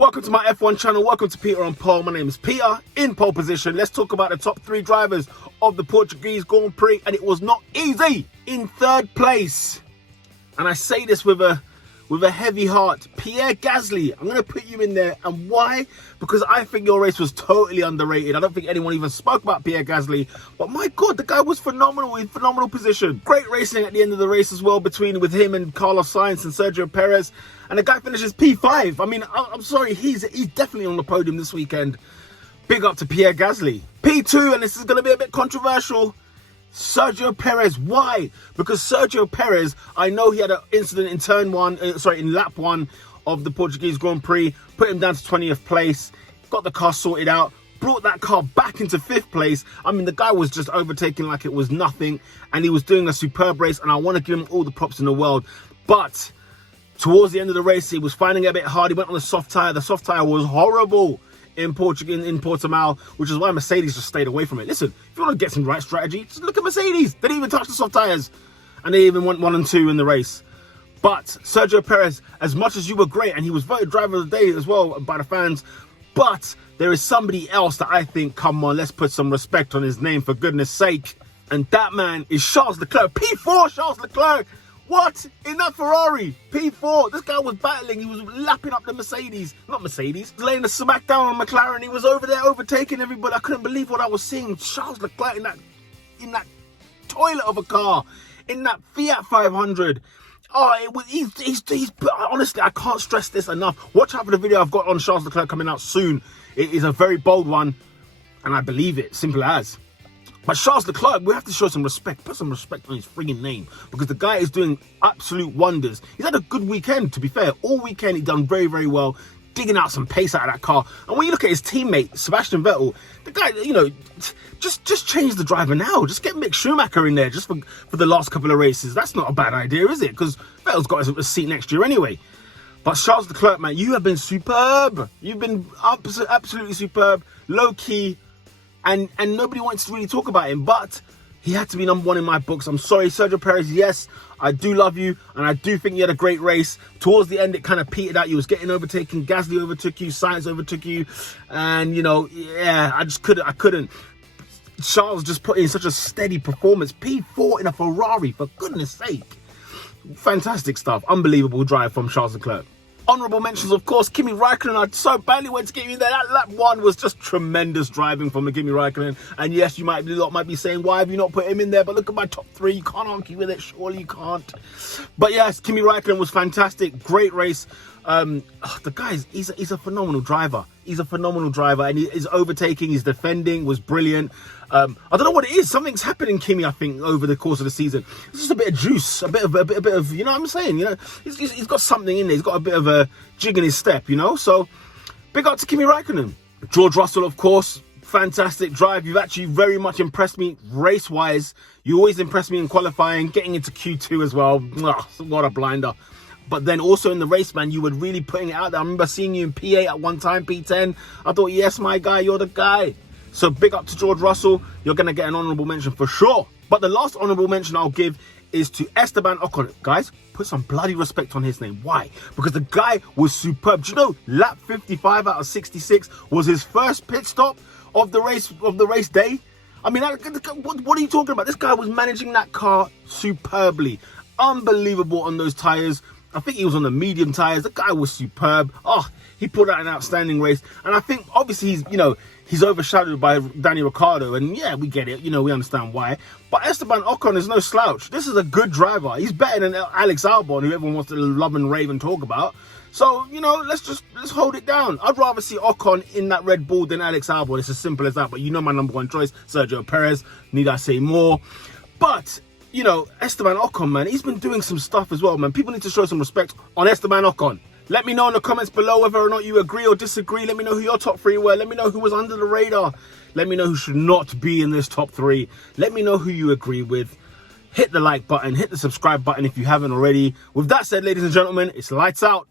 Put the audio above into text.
Welcome to my F1 channel. Welcome to Peter on Pole. My name is Peter in pole position. Let's talk about the top three drivers of the Portuguese Grand Prix, and it was not easy. In third place, and I say this with a heavy heart, Pierre Gasly. I'm going to put you in there. And why? Because I think your race was totally underrated. I don't think anyone even spoke about Pierre Gasly. But my God, the guy was phenomenal, in phenomenal position. Great racing at the end of the race as well, with him and Carlos Sainz and Sergio Perez. And the guy finishes P5. I mean, I'm sorry, he's definitely on the podium this weekend. Big up to Pierre Gasly. P2, and this is going to be a bit controversial, Sergio Perez. Why? Because Sergio Perez, I know he had an incident in lap one of the Portuguese Grand Prix, put him down to 20th place, got the car sorted out, brought that car back into 5th place. I mean, the guy was just overtaking like it was nothing, and he was doing a superb race, and I want to give him all the props in the world. But towards the end of the race, he was finding it a bit hard. He went on the soft tyre. The soft tyre was horrible in Portimao, which is why Mercedes just stayed away from it. Listen, if you want to get some right strategy, just look at Mercedes. They didn't even touch the soft tyres, and they even went 1 and 2 in the race. But Sergio Perez, as much as you were great, and he was voted driver of the day as well by the fans, but there is somebody else that I think, come on, let's put some respect on his name, for goodness sake. And that man is Charles Leclerc. P4 Charles Leclerc. What? In that Ferrari, P4, this guy was battling. He was lapping up the Mercedes. Not Mercedes. Laying the smack down on McLaren. He was over there overtaking everybody. I couldn't believe what I was seeing. Charles Leclerc in that toilet of a car. In that Fiat 500. Oh, he's honestly, I can't stress this enough. Watch out for the video I've got on Charles Leclerc coming out soon. It is a very bold one, and I believe it. Simple as. But Charles Leclerc, we have to show some respect. Put some respect on his frigging name, because the guy is doing absolute wonders. He's had a good weekend, to be fair. All weekend, he done very, very well, digging out some pace out of that car. And when you look at his teammate, Sebastian Vettel, the guy, you know, just change the driver now. Just get Mick Schumacher in there just for the last couple of races. That's not a bad idea, is it? Because Vettel's got a seat next year anyway. But Charles Leclerc, man, you have been superb. You've been absolutely superb, low-key. And nobody wants to really talk about him, but he had to be number one in my books. I'm sorry, Sergio Perez, yes, I do love you, and I do think you had a great race. Towards the end, it kind of petered out. You was getting overtaken. Gasly overtook you, Sainz overtook you, and, you know, yeah, I couldn't. Charles just put in such a steady performance. P4 in a Ferrari, for goodness sake. Fantastic stuff. Unbelievable drive from Charles Leclerc. Honourable mentions, of course, Kimi Raikkonen. I so badly wanted to get you there. That lap one was just tremendous driving from Kimi Raikkonen. And yes, you might be saying, why have you not put him in there? But look at my top three. You can't argue with it. Surely you can't. But yes, Kimi Raikkonen was fantastic. Great race. The guy, he's a phenomenal driver. He's a phenomenal driver, and his overtaking, his defending was brilliant. I don't know what it is. Something's happening, Kimi, I think, over the course of the season. It's just a bit of juice, a bit of, you know what I'm saying? You know, he's got something in there. He's got a bit of a jig in his step, you know. So, big up to Kimi Raikkonen. George Russell, of course, fantastic drive. You've actually very much impressed me race-wise. You always impress me in qualifying, getting into Q2 as well. Ugh, what a blinder. But then also in the race, man, you were really putting it out there. I remember seeing you in P8 at one time, P10. I thought, yes, my guy, you're the guy. So big up to George Russell. You're going to get an honourable mention for sure. But the last honourable mention I'll give is to Esteban Ocon. Guys, put some bloody respect on his name. Why? Because the guy was superb. Do you know, lap 55 out of 66 was his first pit stop of the race day? I mean, what are you talking about? This guy was managing that car superbly. Unbelievable on those tyres. I think he was on the medium tyres. The guy was superb. Oh, he put out an outstanding race. And I think, obviously, he's overshadowed by Danny Ricciardo. And yeah, we get it. You know, we understand why. But Esteban Ocon is no slouch. This is a good driver. He's better than Alex Albon, who everyone wants to love and rave and talk about. So, you know, let's hold it down. I'd rather see Ocon in that Red Bull than Alex Albon. It's as simple as that. But you know my number one choice, Sergio Perez. Need I say more? But, you know, Esteban Ocon, man, he's been doing some stuff as well, man. People need to show some respect on Esteban Ocon. Let me know in the comments below whether or not you agree or disagree. Let me know who your top three were. Let me know who was under the radar. Let me know who should not be in this top three. Let me know who you agree with. Hit the like button. Hit the subscribe button if you haven't already. With that said, ladies and gentlemen, it's lights out.